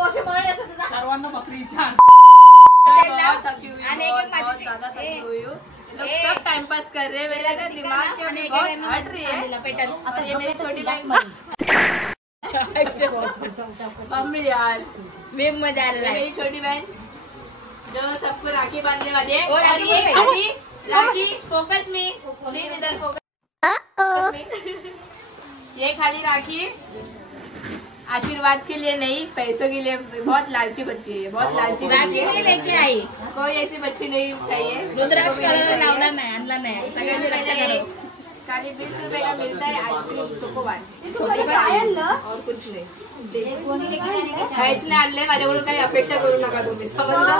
वर्ष मरण असं तुझा सर्वांना बकरीचा लोग सब टाइम पास कर रहे हैं, मेरा ना दिमाग के बहुत हट रही है। और ये मेरी छोटी बहन मम्मी यार मजा आ रहा है। मेरी छोटी बहन जो सबको राखी बांधने वाली है। और ये खाली राखी फोकस में प्लीज इधर फोकस में। ये खाली राखी आशीर्वाद के लिए नहीं, पैसों के लिए। बहुत लालची बच्ची है, बहुत लालची बच्ची है। लेके आई कोई ऐसी बच्ची नहीं चाहिए। रुद्राक्ष लावला नाही, आणला नाही। खाली 20 रुपए का मिलता है आइसक्रीम चोकोबार और कुछ नहीं। काहीच नाही आणले, माझ्याकडून काही अपेक्षा करू नका तुम्ही, समजलं?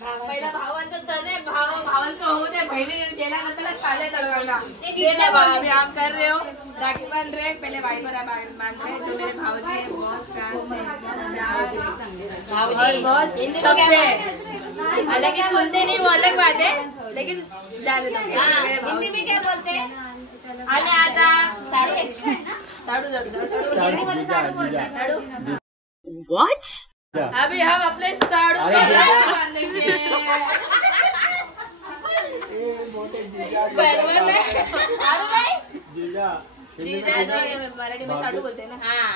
पहिला भावांचा सण आहे, भावांचा होऊ दे, बहिणी गेल्यानंतर चालले तळवायला। अभी आप कर रहे हो, राखी बांध रहे, पहले भाई को बांध रहे, जो मेरे भावजी है बहुत बहुत हालांकि सुनते नहीं वो अलग बात है, लेकिन हिंदी में क्या बोलते हैं? आणि आता साडू What? अभी हम अपने साड़ू बांधेंगे। मराठी में साडू बोलते ना। हाँ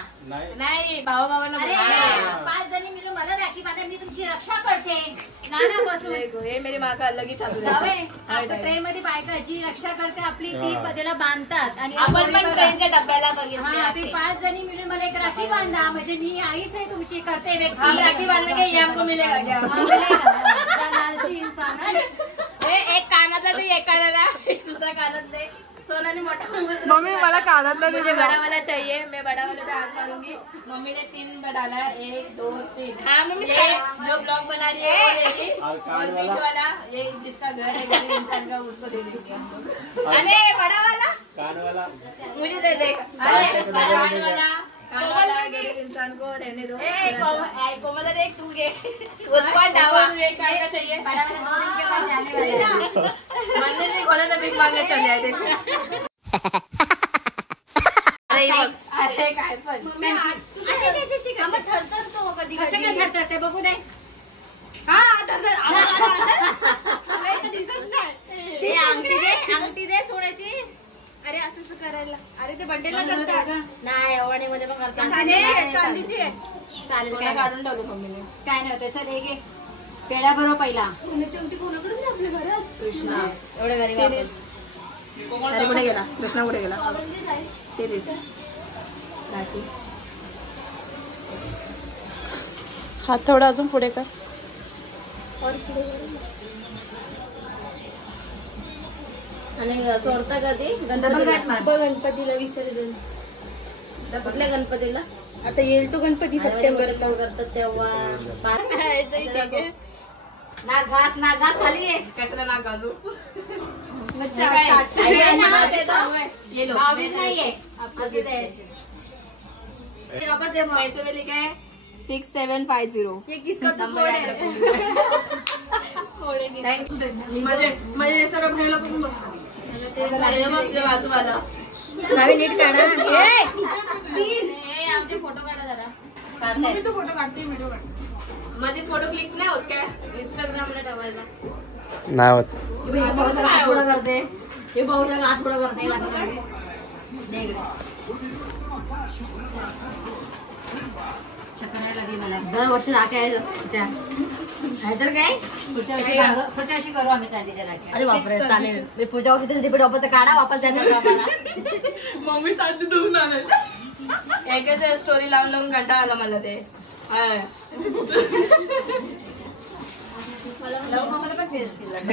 नाही भावांना 5 जणी मिळून मला राखी बांधा, मी तुमची रक्षा करते नानापासून। हे मेरी माँ का अलग ही चालू है। ट्रेन मध्ये बायका जी रक्षा करते आपली ती पदेला बांधतात आणि आपण पण ट्रेनच्या डब्याला बघितले। 5 जणी मिळून मला एक राखी बांधा, म्हणजे मी आईच आहे तुमची, करते व्यक्ती। हम राखी बांधने के ये हमको मिलेगा क्या? लालची इंसान है। एक कानातला दे, एक कानाला, एक दूसरा कानात दे। सोना ने मोटा मम्मी मला कानातला मुझे बड़ा वाला चाहिए, मैं बड़ा वाले पे हाथ मारूंगी। मम्मी ने 3 डाला है, 1 2 3। हाँ मम्मी जो ब्लॉग बना रही है वो लेगी, और बीच वाला ये जिसका घर है गरीब इंसान का उसको दे देंगे हम लोग। अरे बड़ा वाला कान वाला मुझे दे देगा। अरे कान वाला गरीब इंसान को रहने दो। कोमल देख तू गे उसको डावा, एक कान का चाहिए। मंदिर नहीं खोला तो भीख मांगने चले आए थे। अरे काय पण थरथरतो कधी थरथरते बघू नाही। अंगठी दे सोन्याची। अरे असं करायला, अरे ते बड्डेला करतात नाही, ओवाणीमध्ये पण करतात चांदीची। चालेल, काय काढून टाकू मम्मीने, काय नव्हतं। चल हे घे पेढा बरोबर पहिला। सोन्याची अंगठी कोणाकडे आपल्या घरात? कृष्णा एवढे गरीब अरे कुठे गेला कृष्णा? कुठे गेला? सिरीज राखी हात थोडा अजून पुढे कर। आणि सोडता कधी गणपतीला विसर्जन? कुठल्या गणपतीला? आता येईल तो गणपती सप्टेंबर करतात तेव्हा। नागास खाली आहे कशाला ना गाजू पैसे में लिखा है 6750। ये किसका नंबर है? माझे सर्व बहिणीला बघून बाजूवाला सारे नीट काढा। आमचे फोटो काढा जरा। मी तो फोटो काढते, व्हिडिओ काढते। मध्ये फोटो क्लिक नाही होत काय इंस्टाग्रामला ठेवायला? नाही होत। पुढं करते हे बहुधा हात पुढं करते। दरवर्षी राख्या आहेत नाहीतर काय पुढच्या वर्षी करू आम्ही चांदीच्या राख्या। अरे बापरे चालेल, मी पुढच्या वर्षी तिथे रिपीट वापस काढा, वापस द्यायचं आम्हाला। मम्मी चालते धुवून आणेल। एकच स्टोरी लावून लावून कंटाळा आला मला ते।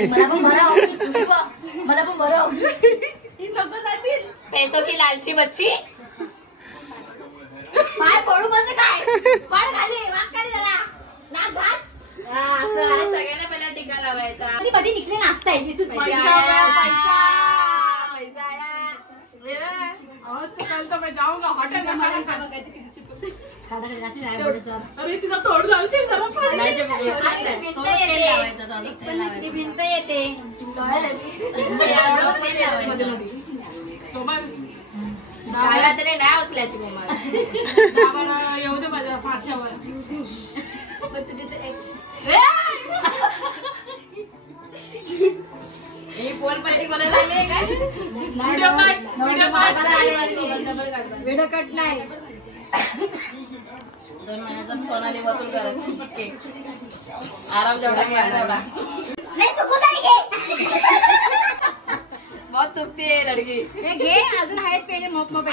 मला पण भराव नको जातील पैसों की लालची बच्ची। पाय पडू म्हणजे काय? पाड खाली वाट खाली जरा नाक घास। सगळ्यांना पहिला टीका लावायचा। मध्ये निघले नाचताय मैं जाऊंगा होटल में। अरे तिचा तोड जायची जरा भिंत येते डाव्या तरी नाही उचलायची कोमल. येऊ दे माझ्या पाठ्यावर. फोन पार्टी कोणाला आले काय? व्हिडिओ कट नाही. 2 महिन्याचा सोनाली वसूल करत केक. आराम जेवढा घ्यायला बहुत चुकती आहे लडकी. घे अजून आहेत पेढे मोप मोप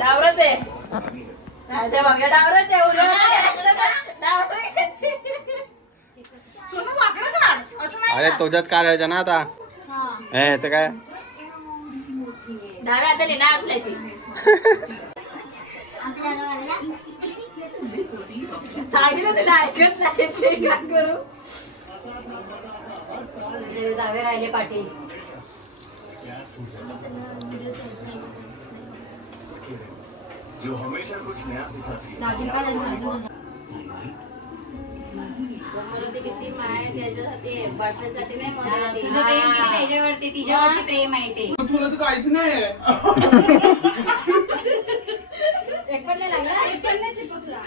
डावरच आहे. ते बघा डावरच आहे. अरे तुझ्यात काढायचं ना आता. हे तर काय डाव्या हाताने नाही उचलायची. सांगितलं तिला ऐकत नाही. काय करू. जावे राहिले पाटील. किती माय त्याच्यासाठी बॉयफ्रेंडसाठी नाही म्हणत. तुझं प्रेम किती त्याच्यावरती तिच्यावरती प्रेम आहे ते. तुला तर काहीच नाही. एक पण नाही लागला. एक पण नाही चिपकला.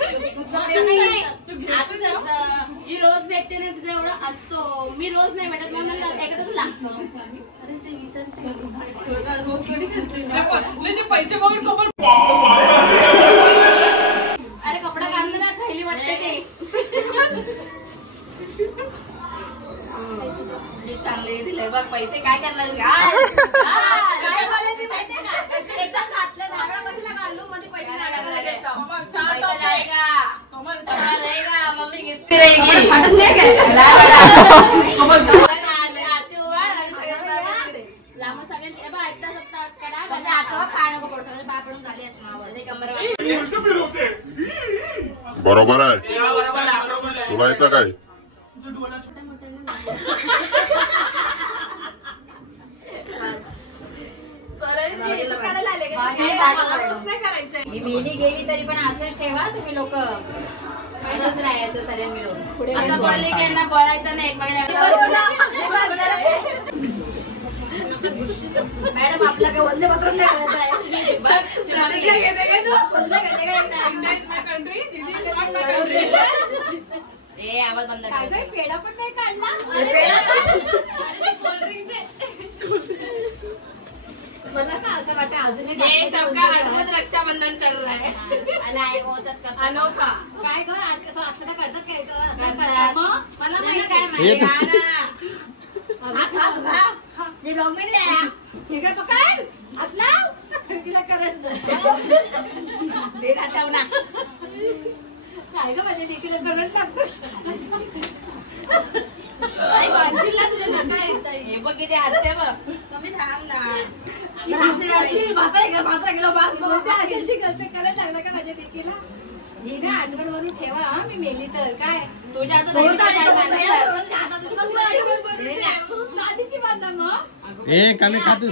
असंच असतं. जी रोज भेटते ना तिचं एवढं असतो. मी रोज नाही भेटत मग मला एकच लागतं. अरे ते विसरते रोज कधी करते. पैसे बघून कमल. अरे कपडा काढलं ना थैली वाटते ते. चांगले दिले बघ पैसे. काय करणार मम्मी घेतली लांब सगळ्यांची ऐकता सप्ताह पडून झाली असणार. बरोबर आहे. तुला येतं काय? मी मेली गेली तरी पण असंच ठेवा तुम्ही लोक. असंच राहायचं सगळ्या मिळून. आता बोलले की यांना बोलायचं नाही. मॅडम आपला काय वंदे मातरम नाही करायचं आहे. आवाज बंद कर. पेढा पण नाही काढला. मला का असं वाटतं अजूनही सबका अद्भुत रक्षाबंधन चल रहा है. अनोखा काय कर अक्षता करतात काय कर असं करतात. करतात. मग मला माहिती काय माहिती इकडे पकड हात लाव. तिला करंट काय ग माझ्या लेकीला करंट लागतो. हे बघ किती हसते बघ. कमी थांब ना. माझा किलो करते करंट लागला का माझ्या लेकीला. ही ना आठवण म्हणून ठेवा. मी मेली तर काय तुझ्या आधीची बांधा मग. ए कमी खातू.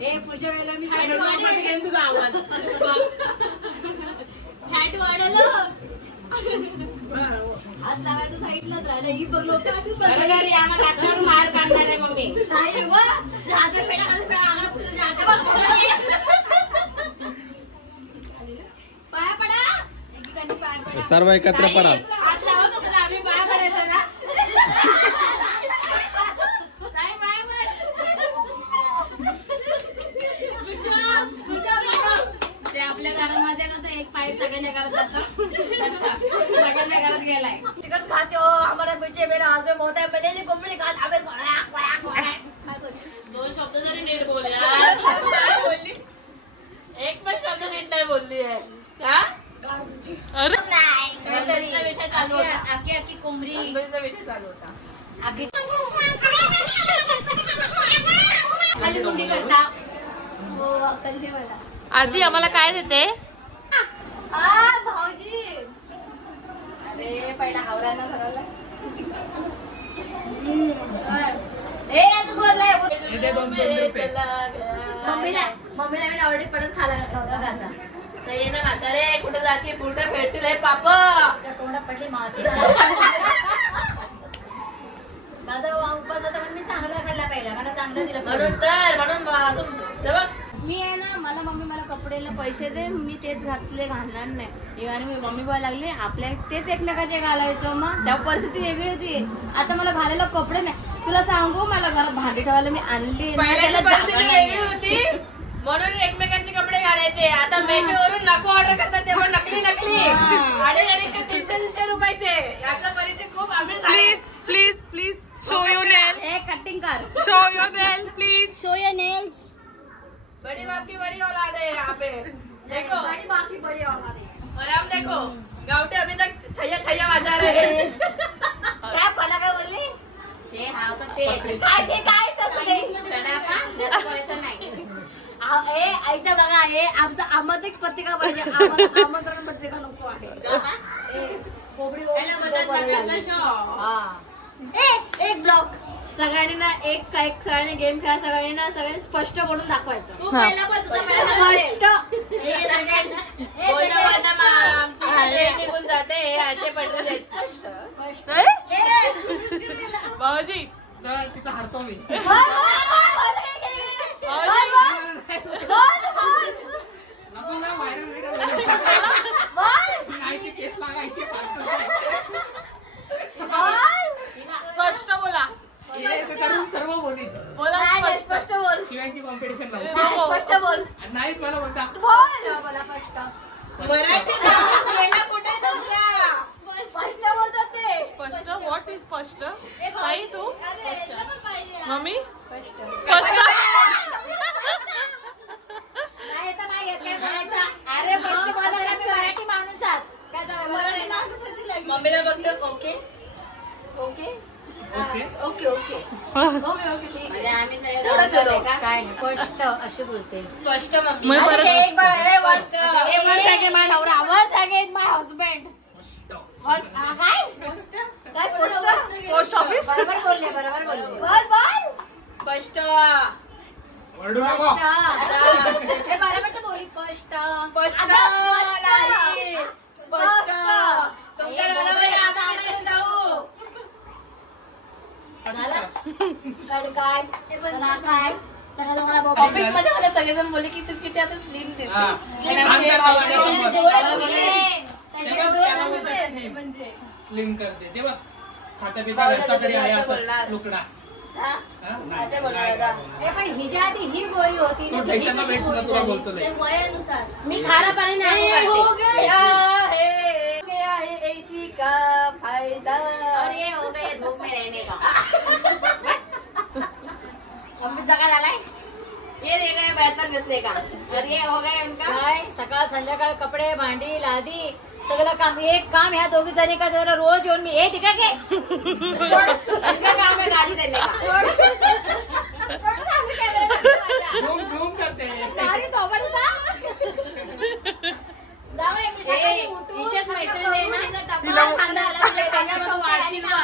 ए पुढच्या वेळेला मी तुझा आवाज फॅट वाढलं. हात लावायचं साईडलाच राहिलं. ही बघ लोक अशीच मार काढणार आहे मम्मी. नाही पेढा पाया पडा. एकेकाने पाया पडा. सर्व एकत्र पडा. हात लावत होतो ना आम्ही. पाया पडायचं ना. नाही पाय पड. ते आपल्या घरामध्ये कसं एक पाईप सगळ्यांच्या घरात जातं. सगळ्यांच्या घरात गेलाय. चिकन खाते हो. आम्हाला बच्चे मेरा हसबैंड होता है. पहले कोंबडी खात आम्ही 2 शब्द तरी नीट बोल यार. काय बोलली? एक पण शब्द नीट नाही बोलली आहे का? गणपतीचा विषय चालू होता. आकी कोंबडी गणपतीचा विषय चालू होता. आकी खाली कुंडी करता. हो कल्ली मला. आधी आम्हाला काय देते? भाऊजी अरे पहिला हावरांना भरवला. मम्मीला मी ऑलरेडी परत खायला घातला. सही ना म्हातारे कुठे जाशील कुठे भेटशील हे पाप. तोंडात पडली माती. माझा उपवास होता पण मी चांगला खाल्ला पहिला, मला चांगलं दिलं म्हणून अजून तेव्हा मी आहे ना, मला मम्मी मला कपडेला पैसे दे, मी तेच घालणार नाही. आणि मी मम्मी बोलायला लागले आपल्या तेच एकमेकाचे घालायचो. मग तेव्हा परिस्थिती वेगळी होती. आता मला घालायला कपडे नाही. तुला सांगू, मला घरात भांडी ठेवायला मी आणली परिस्थिती वेगळी होती म्हणून एकमेकांचे कपडे घालायचे. आता मेशोवरून नको ऑर्डर करतात ते पण नकली 250-300 रुपयाचे. याचा परिचय खूप आम्ही. प्लीज शो योर नेल. हे कटिंग कर. Show your nail please. Show your nails. बड़ी बाप की बड़ी औलाद है यहाँ पे. देखो बड़ी बाप की बड़ी औलाद है. और हम देखो गावटे अभी तक छैया बजा रहे हैं. काय मला काय बोलली ते हाव तर ते काय तसं नाही. नाही. ऐकता बघा, हे आमचं आमंत्रित पत्रिका पाहिजे. आमंत्रण पत्रिका नको आहे. एक ब्लॉक सगळ्यांनी ना सगळ्यांनी गेम खेळा. सगळ्यांनी स्पष्ट बोलून दाखवायचं. तू पहिला पण स्पष्ट निघून जाते. हे असे पडलेले स्पष्ट. भाऊजी तिथं हारतो मी. नको ना व्हायरल नाही केस लागायची. स्पष्ट बोला. सर्व बोली बोला स्पष्ट बोल. शिवायची कॉम्पिटिशन स्पष्ट बोल. नाहीत मला बोलता. बोल स्पष्ट. मराठी कुठे तुमच्या स्पष्ट बोलतात ते. स्पष्ट. व्हॉट इज स्पष्ट? ताई तू मम्मी स्पष्ट स्पष्ट. नाही येत काय बोलायचं. अरे स्पष्ट मराठी माणूस आहात. काय झालं? मराठी माणूसाची मम्मीला बघते. ओके ओके ओके ओके म्हणजे आम्ही काय नाही, स्पष्ट अशी बोलते. स्पष्ट मम्मी. मग परत एक बार माय नवरा आवाज सांगेल माय हजबंड. काय पोस्ट पोस्ट ऑफिस. बरोबर बोलले. बोल स्पष्ट वरडू नको. हे बरोबर तर बोली. स्पष्ट स्पष्ट नाही. स्पष्ट तुमच्या घरामध्ये आम्हाला जाऊ. काय सगळं तुम्हाला ऑफिस मध्ये मला सगळेजण बोलले की तू किती आता स्लिम म्हणजे स्लिम करते तेव्हा खाता पिता घरचा तरी आहे असं लुकडा. पण हिच्या आधी ही गोळी होती ना, तो पैशांना भेट ना तुला बोलतो लय. वयानुसार. मी खारा पाणी नाही हो गया है एसी का फायदा और ये हो गया धूप में रहने का. मम्मी जगा झालाय. ये रह गए बेहतर नसले का और ये हो गया उनका. काय सकाळ संध्याकाळ कपडे भांडी लादी सगळं काम. एक काम ह्या दोघी जणी का जरा रोज येऊन मी तिकडे घे. इनका काम है गाली देने का. झूम करते. हिच्याच मैत्रिणी ना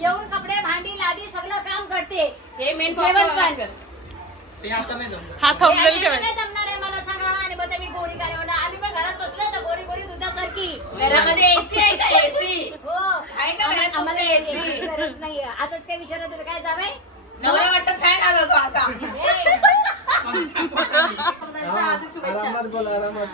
येऊन कपडे भांडी लादी सगळं काम करते. हे मेन जेवण पण. ते आता नाही जमलं. हा थंबनेल हे ठेवा. नाही जमणार आहे मला सांगा. आणि मग मी गोरी काय म्हणणार. आम्ही पण घरात बसलो तर गोरी दुधासारखी. घरामध्ये एसी आहे का एसी हो आहे का घरात आम्हाला तुमच्या याची AC? गरज नाही. आताच काय विचारत होतं काय जावे. नवरा वाटतं फॅन आला तो असा. आरामात बोल आरामात.